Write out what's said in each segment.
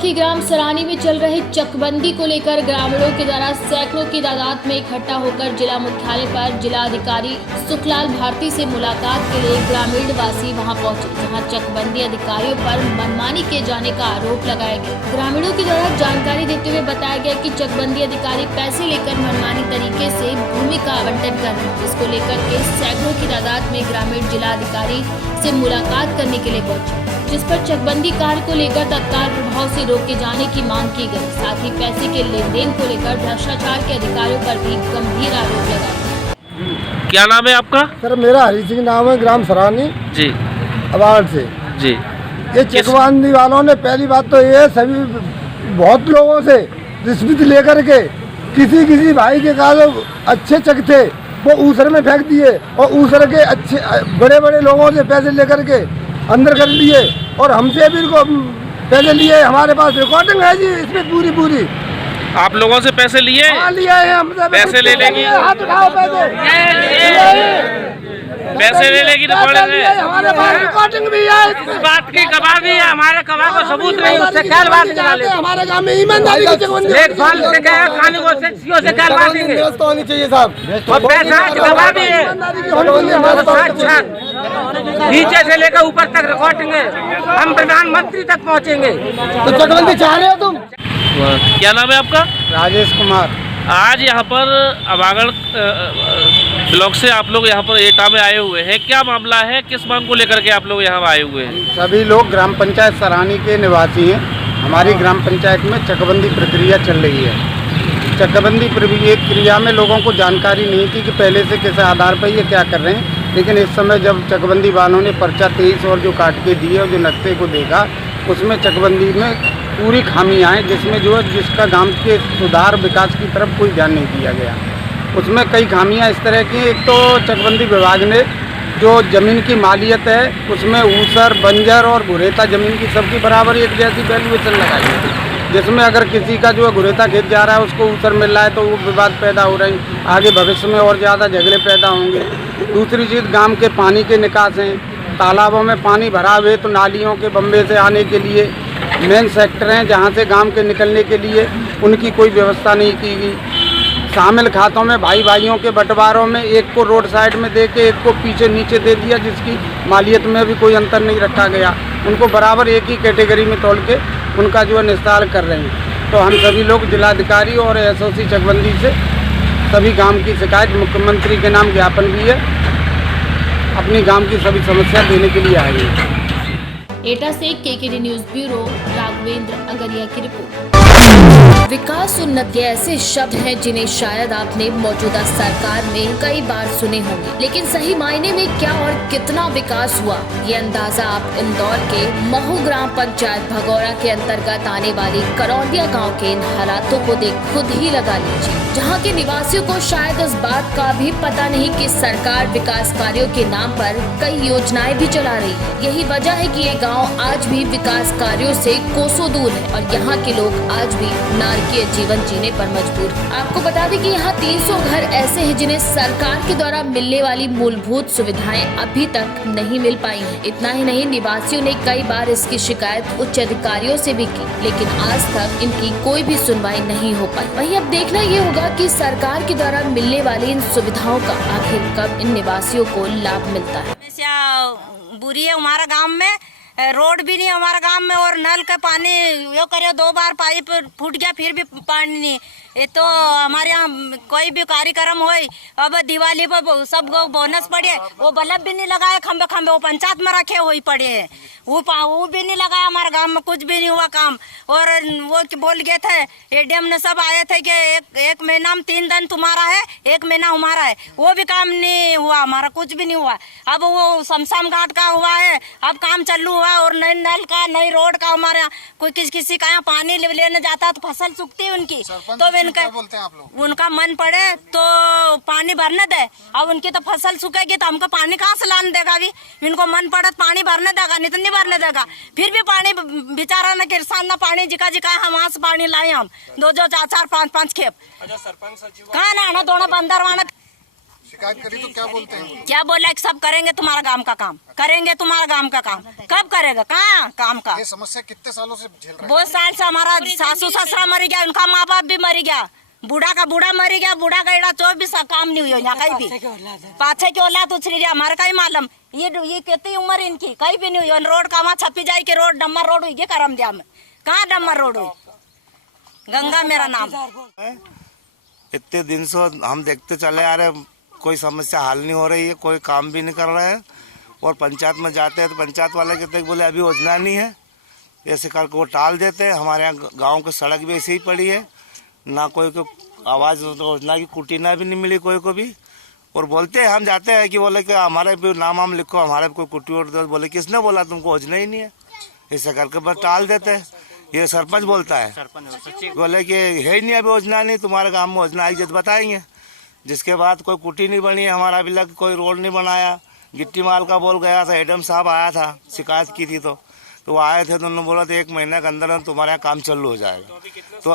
के ग्राम सरानी में चल रहे चकबंदी को लेकर ग्रामीणों के द्वारा सैकड़ों की तादाद में इकट्ठा होकर जिला मुख्यालय पर जिला अधिकारी सुखलाल भारती से मुलाकात के लिए ग्रामीण वासी वहां पहुंचे, जहां चकबंदी अधिकारियों पर मनमानी किए जाने का आरोप लगाया गया। ग्रामीणों के द्वारा जानकारी देते हुए बताया गया कि चकबंदी अधिकारी पैसे लेकर मनमानी तरीके से भूमि का आवंटन कर रहे हैं, जिसको लेकर के सैकड़ों की तादाद में ग्रामीण जिला अधिकारी से मुलाकात करने के लिए पहुंचे, जिस पर चकबंदी कार्य को लेकर तत्काल प्रभाव से रोके जाने की मांग की गई। साथ ही पैसे के लेन देन को लेकर भ्रष्टाचार के अधिकारियों पर भी गंभीर आरोप लगाए। क्या नाम है आपका? सर मेरा हरी सिंह नाम है, ग्राम सरानी जी अवार्ड से जी। ये चकबंदी वालों ने पहली बात तो ये सभी बहुत लोगों से रिश्वत लेकर के किसी भाई के कागज अच्छे चक थे वो ऊसर में फेंक दिए और ऊसर के अच्छे बड़े लोगों से पैसे लेकर के अंदर कर लिए और हमसे भी इनको पैसे लिए। हमारे पास रिकॉर्डिंग है जी इसमें पूरी। आप लोगों से पैसे लिए? हाँ लिए हैं हमसे। पैसे ले लेंगे, हाथ उठाओ पैसे ले लेगी तो हमारे पास रिकॉर्डिंग भी है। इस बात की गवाह भी है, हमारे गवाह को सबूत नहीं, उससे क्या बात निकाल ले। हमारे गांव में ईमानदारी की चकबंदी एक साल से क्या खाने को से क्या बात देंगे व्यवस्था होनी चाहिए साहब। और पैसा की गवाह भी है, नीचे से लेकर ऊपर तक रिकॉर्डिंग है। हम प्रधानमंत्री तक पहुँचेंगे। तो चकबंदी चाह रहे हो तुम? क्या नाम है आपका? राजेश कुमार। आज यहाँ पर अवागढ़ ब्लॉक से आप लोग यहाँ पर एटा में आए हुए हैं, क्या मामला है, किस मांग को लेकर के आप लोग यहाँ आए हुए हैं? सभी लोग ग्राम पंचायत सरानी के निवासी हैं। हमारी ग्राम पंचायत में चकबंदी प्रक्रिया चल रही है। चकबंदी प्रक्रिया में लोगों को जानकारी नहीं थी कि पहले से किस आधार पर ये क्या कर रहे हैं, लेकिन इस समय जब चकबंदी वालों ने पर्चा 23 और जो काट के दिए और जो नक्शे को देखा, उसमें चकबंदी में पूरी खामियाँ हैं, जिसमें जो है जिसका गांव के सुधार विकास की तरफ कोई ध्यान नहीं दिया गया। उसमें कई खामियाँ इस तरह की, एक तो चकबंदी विभाग ने जो ज़मीन की मालियत है उसमें ऊसर, बंजर और घुरेता ज़मीन की सबकी बराबर एक जैसी वैल्यूएशन लगाई है, जिसमें अगर किसी का जो है घुरेता खेत जा रहा है उसको ऊसर मिल रहा है तो वो विवाद पैदा हो रहे हैं, आगे भविष्य में और ज़्यादा झगड़े पैदा होंगे। दूसरी चीज़, गाँव के पानी के निकास हैं, तालाबों में पानी भरा हुए तो नालियों के बम्बे से आने के लिए मेन सेक्टर हैं जहाँ से गांव के निकलने के लिए उनकी कोई व्यवस्था नहीं की गई। शामिल खातों में भाइयों के बंटवारों में एक को रोड साइड में दे के एक को पीछे नीचे दे दिया, जिसकी मालियत में भी कोई अंतर नहीं रखा गया। उनको बराबर एक ही कैटेगरी में तोल के उनका जो है निस्तार कर रहे हैं। तो हम सभी लोग जिलाधिकारी और एसओसी चकबंदी से सभी गाँव की शिकायत, मुख्यमंत्री के नाम ज्ञापन भी है, अपनी गाँव की सभी समस्या देने के लिए आए हैं। एटा से KKD news bureau Raghavendra Agariya की रिपोर्ट। विकास उन्नति ऐसे शब्द हैं जिन्हें शायद आपने मौजूदा सरकार में कई बार सुने होंगे, लेकिन सही मायने में क्या और कितना विकास हुआ ये अंदाजा आप इंदौर के महू ग्राम पंचायत भगौरा के अंतर्गत आने वाली करौंदिया गांव के इन हालातों को देख खुद ही लगा लीजिए, जहां के निवासियों को शायद इस बात का भी पता नहीं कि सरकार विकास कार्यों के नाम पर कई योजनाएं भी चला रही है। यही वजह है कि ये गाँव आज भी विकास कार्यों से कोसों दूर है और यहाँ के लोग आज भी नारकीय जीवन जीने पर मजबूर हैं। आपको बता दें कि यहाँ 300 घर ऐसे हैं जिन्हें सरकार के द्वारा मिलने वाली मूलभूत सुविधाएं अभी तक नहीं मिल पाई हैं। इतना ही नहीं, निवासियों ने कई बार इसकी शिकायत उच्च अधिकारियों से भी की, लेकिन आज तक इनकी कोई भी सुनवाई नहीं हो पाई। वहीं अब देखना ये होगा कि सरकार के द्वारा मिलने वाली इन सुविधाओं का आखिर कब इन निवासियों को लाभ मिलता है। बुरी है हमारा गाँव में, रोड भी नहीं हमारा गांव में और नल का पानी यो करे 2 बार पाइप फूट गया फिर भी पानी नहीं। ये तो हमारे यहाँ कोई भी कार्यक्रम हो, अब दिवाली पर सब लोग बोनस पड़े, वो बल्ब भी नहीं लगाए, खम्बे वो पंचायत में रखे हुए पड़े हैं, वो भी नहीं लगाया। हमारे गांव में कुछ भी नहीं हुआ काम। और वो बोल गए थे एडीएम ने सब आए थे कि एक महीना में 3 दिन तुम्हारा है, 1 महीना हमारा है, वो भी काम नहीं हुआ, हमारा कुछ भी नहीं हुआ। अब वो शमशान घाट का हुआ है, अब काम चालू हुआ और नई नल का नई रोड का हमारे यहाँ कोई किसी का यहाँ पानी लेने जाता है तो फसल सूखती है उनकी, तो इनका बोलते हैं आप लोग उनका मन पड़े तो पानी भरने दे। अब उनकी तो फसल सूखेगी तो हमको पानी कहाँ से लाने देगा? अभी इनको मन पड़े तो पानी भरने देगा, नहीं तो नहीं भरने देगा। फिर भी पानी बेचारा न किसान न पानी जिका हम वहाँ से पानी लाए, हम 2 4 5 खेप कहाँ ना दोनों बंदर वाना शिकायत करी तो क्या बोलते हैं? क्या बोला कि सब करेंगे तुम्हारा गांव का काम, करेंगे तुम्हारा गांव का काम। कब करेगा, कहाँ काम का? ये समस्या कितने सालों से झेल रहे हैं? बहुत साल से हमारा सासू ससुरा मर गया, उनका माँ बाप भी मर गया, बूढ़ा का बूढ़ा मर गया, बूढ़ा का एड़ा तो भी काम नहीं हुआ यहाँ कहीं भी। पाछे की औलाद उछरी रहा, हमारा कहीं मालूम ये कितनी उम्र इनकी कहीं भी नहीं हुई। रोड का वहाँ छपी जाए कि रोड डम्मर रोड हुई करम दिया में, कहाँ डम्मर रोड हुई? गंगा मेरा नाम। इतने दिन से हम देखते चले आ रहे, कोई समस्या हल नहीं हो रही है, कोई काम भी नहीं कर रहे हैं। और पंचायत में जाते हैं तो पंचायत वाले कहते हैं बोले अभी योजना नहीं है, ऐसे करके वो टाल देते हैं। हमारे यहाँ गांव की सड़क भी ऐसे ही पड़ी है, ना कोई को आवाज़ योजना की कुटीना भी नहीं मिली कोई को भी। और बोलते हैं हम जाते हैं कि बोले कि हमारे भी नाम वाम लिखो, हमारे कोई कुटी और दो। बोले किसने बोला तुमको योजना ही नहीं है, ऐसे करके बस टाल देते हैं। ये सरपंच बोलता है, बोले कि है ही नहीं अभी योजना नहीं, तुम्हारे गाँव में योजना आई जब बताएंगे। जिसके बाद कोई कुटी नहीं बनी, हमारा अभी लग कोई रोड नहीं बनाया। गिट्टी माल का बोल गया था, एडम साहब आया था, शिकायत की थी तो वो आए थे तो उन्होंने बोला था 1 महीने के अंदर तुम्हारे यहाँ काम चालू हो जाएगा। तो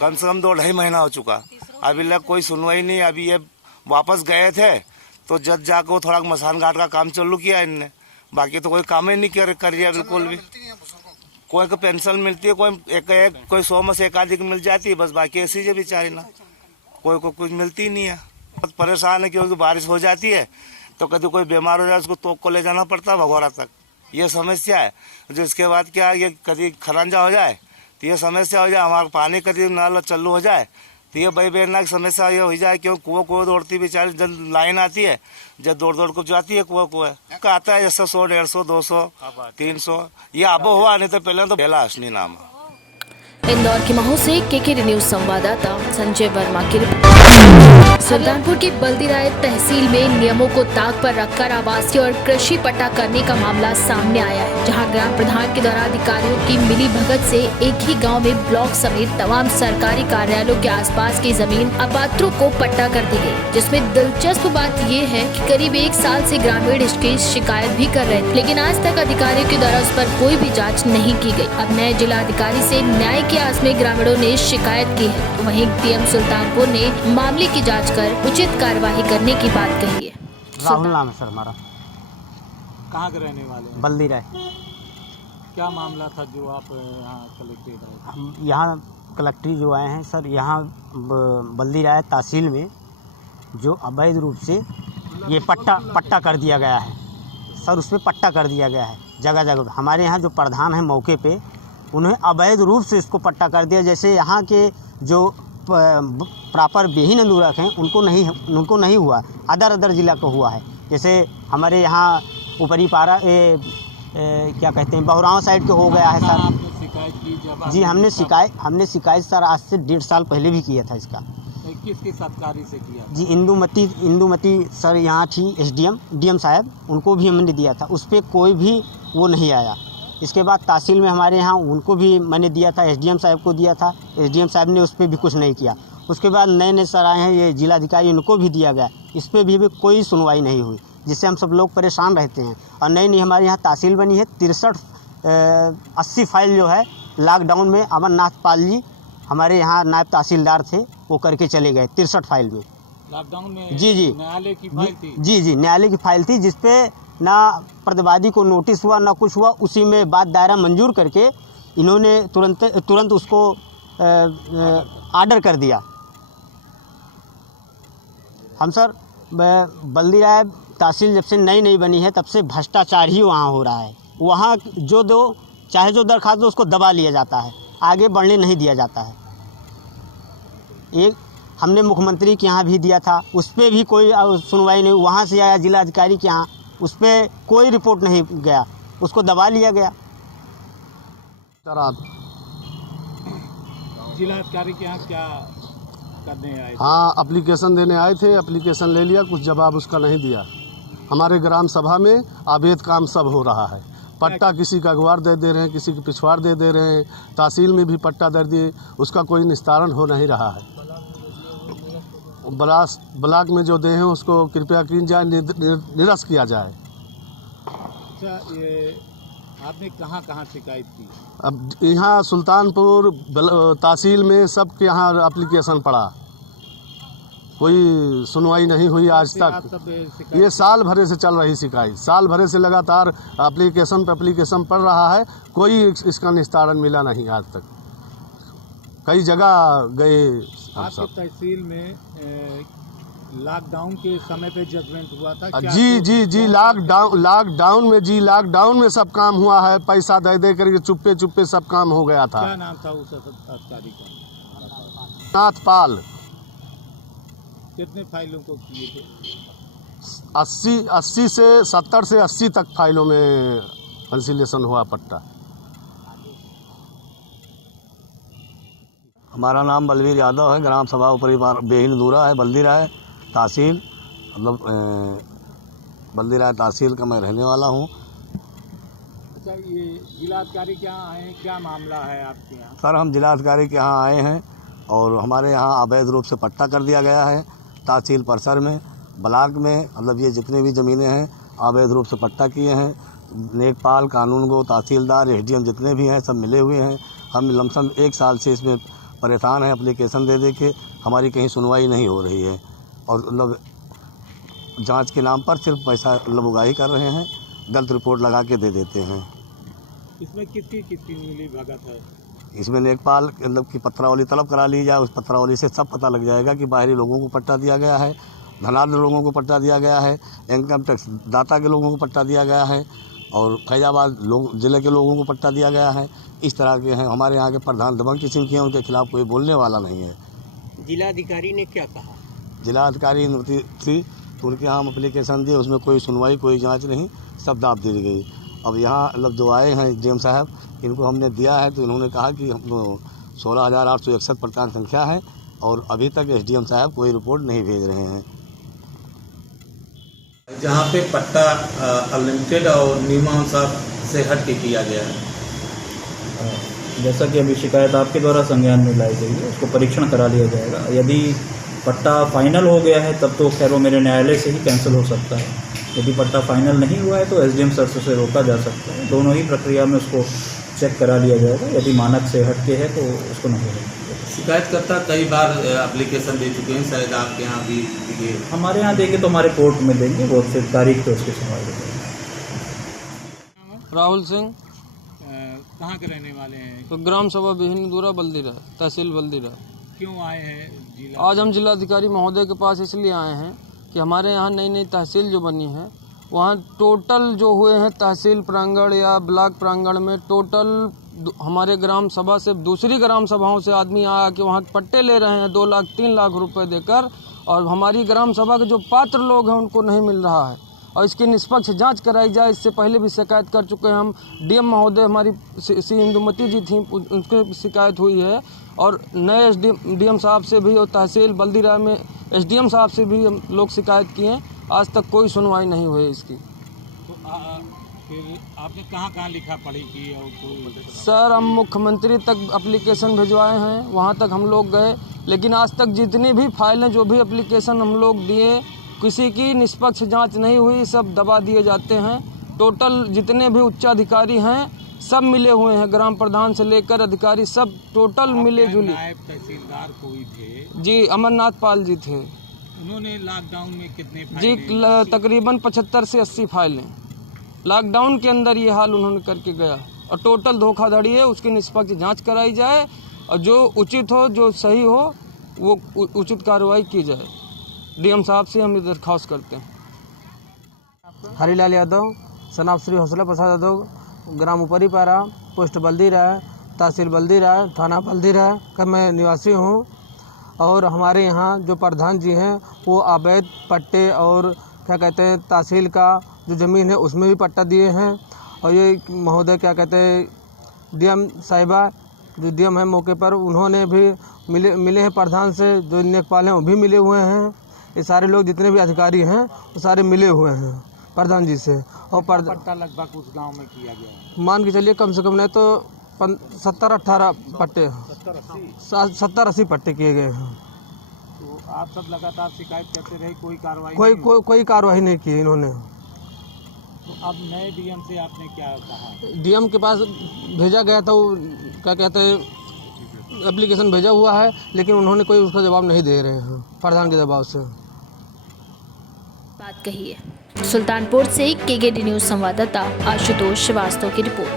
कम से कम 2-2.5 महीना हो चुका, अभी लग कोई सुनवाई नहीं। अभी ये वापस गए थे तो जब जाकर वो थोड़ा मसान घाट का काम चालू किया इनने, बाकी तो कोई काम ही नहीं कर रही है बिल्कुल भी। कोई को पेंशन मिलती है, कोई 100 में से 1 आधी मिल जाती है बस, बाकी ऐसी जो बेचारी ना कोई को कुछ मिलती नहीं है। बहुत परेशान है क्योंकि बारिश हो जाती है तो कभी कोई बीमार हो जाए उसको तोप को ले जाना पड़ता है भगोड़ा तक, ये समस्या है। जिसके बाद क्या ये कभी खरंजा हो जाए तो ये समस्या हो जाए, हमारा पानी कभी नल चालू हो जाए तो ये बई बेरना की समस्या ये हो जाए। क्यों कुआं दौड़ती बेचारी, जब लाइन आती है जब दौड़ दौड़ को जाती है कुआं का आता है जैसे 100, 150, 200, 300 ये अब हुआ, नहीं तो पहले तो बेला असली नाम है। इंदौर की महू से केकेडी न्यूज संवाददाता संजय वर्मा की रिपोर्ट। सुल्तानपुर की बल्दीराय तहसील में नियमों को ताक पर रखकर आवासीय और कृषि पट्टा करने का मामला सामने आया है, जहां ग्राम प्रधान के द्वारा अधिकारियों की मिली भगत से एक ही गांव में ब्लॉक समेत तमाम सरकारी कार्यालयों के आसपास की जमीन अपात्रों को पट्टा कर दी गई। जिसमें दिलचस्प बात ये है कि करीब 1 साल से ग्रामीण इसकी शिकायत भी कर रहे थे, लेकिन आज तक अधिकारियों के द्वारा उस पर कोई भी जाँच नहीं की गयी। अब नए जिला अधिकारी से न्याय की आस में ग्रामीणों ने शिकायत की है, तो वहीं डीएम सुल्तानपुर ने मामले की जांच कर उचित कार्यवाही करने की बात कही है। राहुल नाम है सर हमारा। कहाँ के रहने वाले हैं? बल्दी राय। क्या मामला था जो आप यहाँ कलेक्ट्रेट आए? हम यहाँ कलेक्ट्री जो आए हैं सर, यहाँ बल्दी राय तहसील में जो अवैध रूप से ये पट्टा कर दिया गया है सर, उस पर पट्टा कर दिया गया है जगह जगह। हमारे यहाँ जो प्रधान है मौके पे, उन्हें अवैध रूप से इसको पट्टा कर दिया। जैसे यहाँ के जो प्रॉपर बेही नंदूरक हैं उनको नहीं हुआ, अदर ज़िला को हुआ है। जैसे हमारे यहाँ ऊपरी पारा क्या कहते हैं बहुराव साइड के हो गया है सर। शिकायत की जब? जी हमने शिकायत सर आज से 1.5 साल पहले भी किया था इसका। किसके सरकारी से किया? जी इंदुमती सर यहाँ थी डीएम साहब, उनको भी हमने दिया था, उस पर कोई भी वो नहीं आया। इसके बाद तहसील में हमारे यहाँ उनको भी मैंने दिया था, एसडीएम साहब को दिया था, एसडीएम साहब ने उस पर भी कुछ नहीं किया। उसके बाद नए सर आए हैं ये जिलाधिकारी, उनको भी दिया गया, इस पर भी कोई सुनवाई नहीं हुई, जिससे हम सब लोग परेशान रहते हैं। और नई हमारे यहाँ तहसील बनी है, 63-80 फाइल जो है लॉकडाउन में अमरनाथ पाल जी हमारे यहाँ नायब तहसीलदार थे, वो करके चले गए 63 फाइल में। लॉकडाउन में? जी न्यायालय की फाइल थी? जी न्यायालय की फाइल थी, जिसपे ना प्रतिवादी को नोटिस हुआ ना कुछ हुआ। उसी में बात दायरा मंजूर करके इन्होंने तुरंत उसको आर्डर कर दिया। हम सर बल्दी राय तहसील जब से नई बनी है तब से भ्रष्टाचार ही वहाँ हो रहा है। वहाँ चाहे जो दरखास्त दो उसको दबा लिया जाता है, आगे बढ़ने नहीं दिया जाता है। एक हमने मुख्यमंत्री के यहाँ भी दिया था, उस पर भी कोई सुनवाई नहीं। वहाँ से आया जिलाधिकारी के यहाँ, उस पर कोई रिपोर्ट नहीं गया, उसको दबा लिया गया। जिलाधिकारी के यहाँ क्या करने आए? हाँ, एप्लीकेशन देने आए थे, एप्लीकेशन ले लिया, कुछ जवाब उसका नहीं दिया। हमारे ग्राम सभा में अवैध काम सब हो रहा है। पट्टा किसी का अगवार दे रहे हैं, किसी की पिछवाड़ दे रहे हैं, तहसील में भी पट्टा दे दिए, उसका कोई निस्तारण हो नहीं रहा है। ब्लॉक में जो दे हैं उसको कृपया की जाए, निरस्त किया जाए। अच्छा, ये आपने कहाँ शिकायत की? अब यहाँ सुल्तानपुर तहसील में सबके यहाँ एप्लीकेशन पड़ा। कोई सुनवाई नहीं हुई आज तक। ये साल भरे से चल रही शिकायत, साल भरे से लगातार एप्लीकेशन पे एप्लीकेशन पड़ रहा है, कोई इसका निस्तारण मिला नहीं आज तक। कई जगह गए हम आपके सब। तहसील में लॉकडाउन के समय पे जजमेंट हुआ था क्या? जी लॉकडाउन में सब काम हुआ है, पैसा दे करके चुप्पे चुप्पे सब काम हो गया था। क्या नाम था उस अधिकारी का? नाथपाल। कितने फाइलों को किए थे? 80 से 70 से 80 तक फाइलों में कंसिलेशन हुआ पट्टा। हमारा नाम बलवीर यादव है, ग्राम सभा परिवार बेहिंदूरा है, बल्दी राय तहसील, मतलब बल्दी राय तहसील का मैं रहने वाला हूँ। अच्छा, ये जिलाधिकारी के यहाँ आए हैं, क्या मामला है आपके यहाँ? सर, हम जिलाधिकारी के यहाँ आए हैं और हमारे यहाँ अवैध रूप से पट्टा कर दिया गया है। तहसील परिसर में, ब्लॉक में, मतलब ये जितने भी ज़मीनें हैं अवैध रूप से पट्टा किए हैं। लेखपाल, कानूनगो, तहसीलदार, एसडीएम जितने भी हैं सब मिले हुए हैं। हम लमसम 1 साल से इसमें परेशान हैं, एप्लीकेशन दे के हमारी कहीं सुनवाई नहीं हो रही है और मतलब जांच के नाम पर सिर्फ पैसा लबुगाही कर रहे हैं, गलत रिपोर्ट लगा के दे देते हैं। इसमें कितनी मिली भगत है? इसमें लेखपाल मतलब की पत्रावली तलब करा ली जाए, उस पत्रावली से सब पता लग जाएगा कि बाहरी लोगों को पट्टा दिया गया है, धनाढ्य लोगों को पट्टा दिया गया है, इनकम टैक्स दाता के लोगों को पट्टा दिया गया है और फैजाबाद ज़िले के लोगों को पट्टा दिया गया है। इस तरह के हैं। हमारे यहाँ के प्रधान दबंग किस्म के हैं, उनके खिलाफ कोई बोलने वाला नहीं है। जिलाधिकारी ने क्या कहा? जिलाधिकारी नोटिस थी तो उनके यहाँ हम एप्लीकेशन दिए, उसमें कोई सुनवाई कोई जांच नहीं, सब दाब दी गई। अब यहाँ मतलब जो आए हैं डीएम साहब, इनको हमने दिया है तो इन्होंने कहा कि 16,861 प्रकार संख्या है और अभी तक एसडीएम साहब कोई रिपोर्ट नहीं भेज रहे हैं। जहाँ पे पट्टा अनलिमिटेड और नियमानुसार से हट के किया गया है, जैसा कि अभी शिकायत आपके द्वारा संज्ञान में लाई गई है, उसको परीक्षण करा लिया जाएगा। यदि पट्टा फाइनल हो गया है तब तो खैर वो मेरे न्यायालय से ही कैंसिल हो सकता है। यदि पट्टा फाइनल नहीं हुआ है तो एसडीएम सर से रोका जा सकता है। दोनों ही प्रक्रिया में उसको चेक करा लिया जाएगा। यदि मानक से हट के है तो उसको नहीं होगा। शिकायतकर्ता कई बार एप्लीकेशन दे चुके हैं, शायद आपके यहाँ भी दिए। हमारे यहाँ देंगे तो हमारे कोर्ट में देंगे, वो फिर तारीख पे उसकी सुनवाई होगी। राहुल सिंह। कहाँ के रहने वाले हैं? तो ग्राम सभा बेहिंदूरा, बल्दीरा, तहसील बल्दीरा। क्यों आए हैं जिला? आज हम जिलाधिकारी महोदय के पास इसलिए आए हैं कि हमारे यहाँ नई नई तहसील जो बनी है, वहाँ टोटल जो हुए हैं तहसील प्रांगण या ब्लॉक प्रांगण में टोटल हमारे ग्राम सभा से दूसरी ग्राम सभाओं से आदमी आया कि वहाँ पट्टे ले रहे हैं 2 लाख 3 लाख रुपए देकर, और हमारी ग्राम सभा के जो पात्र लोग हैं उनको नहीं मिल रहा है और इसकी निष्पक्ष जांच कराई जाए। इससे पहले भी शिकायत कर चुके हैं हम। डीएम महोदय हमारी सी इंदुमती जी थी, उनके शिकायत हुई है और नए डीएम साहब से भी और तहसील बल्दीराय में एसडीएम साहब से भी हम लोग शिकायत किए हैं। आज तक कोई सुनवाई नहीं हुई इसकी। तो फिर आपने कहाँ लिखा पढ़ी की? और कोई सर, हम मुख्यमंत्री तक एप्लीकेशन भिजवाए हैं, वहाँ तक हम लोग गए, लेकिन आज तक जितनी भी फाइलें जो भी एप्लीकेशन हम लोग दिए, किसी की निष्पक्ष जांच नहीं हुई, सब दबा दिए जाते हैं। टोटल जितने भी उच्चाधिकारी हैं सब मिले हुए हैं, ग्राम प्रधान से लेकर अधिकारी सब टोटल मिले जुले। नायब तहसीलदार कोई थे? जी, अमरनाथ पाल जी थे। उन्होंने लॉकडाउन में कितने जी तकरीबन 75 से 80 फाइलें लॉकडाउन के अंदर ये हाल उन्होंने करके गया और टोटल धोखाधड़ी है। उसकी निष्पक्ष जांच कराई जाए और जो उचित हो, जो सही हो, वो उचित कार्रवाई की जाए। डीएम साहब से हम दरख्वास्त करते हैं। हरीलाल यादव, सनाब श्री हौसला प्रसाद यादव, ग्राम ऊपरी पारा, पोस्ट बल्दीराय, तहसील बल्दीराय, थाना बल्दीराय का मैं निवासी हूँ। और हमारे यहाँ जो प्रधान जी हैं वो अवैध पट्टे और क्या कहते हैं तहसील का जो ज़मीन है उसमें भी पट्टा दिए हैं। और ये महोदय क्या कहते हैं डीएम साहिबा जो डीएम है मौके पर, उन्होंने भी मिले हैं प्रधान से। जो लेखपाल हैं वो भी मिले हुए हैं। ये सारे लोग जितने भी अधिकारी हैं वो सारे मिले हुए हैं प्रधान जी से। और पट्टा लगभग उस गांव में किया गया है? मान के चलिए कम से कम नहीं तो 70-18 पट्टे, 70-80 पट्टे किए गए हैं। तो आप सब लगातार शिकायत करते रहे, कोई कार्रवाई? कोई कार्रवाई नहीं की इन्होंने। तो अब नए डीएम से आपने क्या कहा? डीएम के पास भेजा गया था, वो क्या कहते हैं एप्लीकेशन भेजा हुआ है, लेकिन उन्होंने कोई उसका जवाब नहीं दे रहे हैं प्रधान के दबाव से। बात कही है। सुल्तानपुर से केकेडी न्यूज संवाददाता आशुतोष श्रीवास्तव की रिपोर्ट।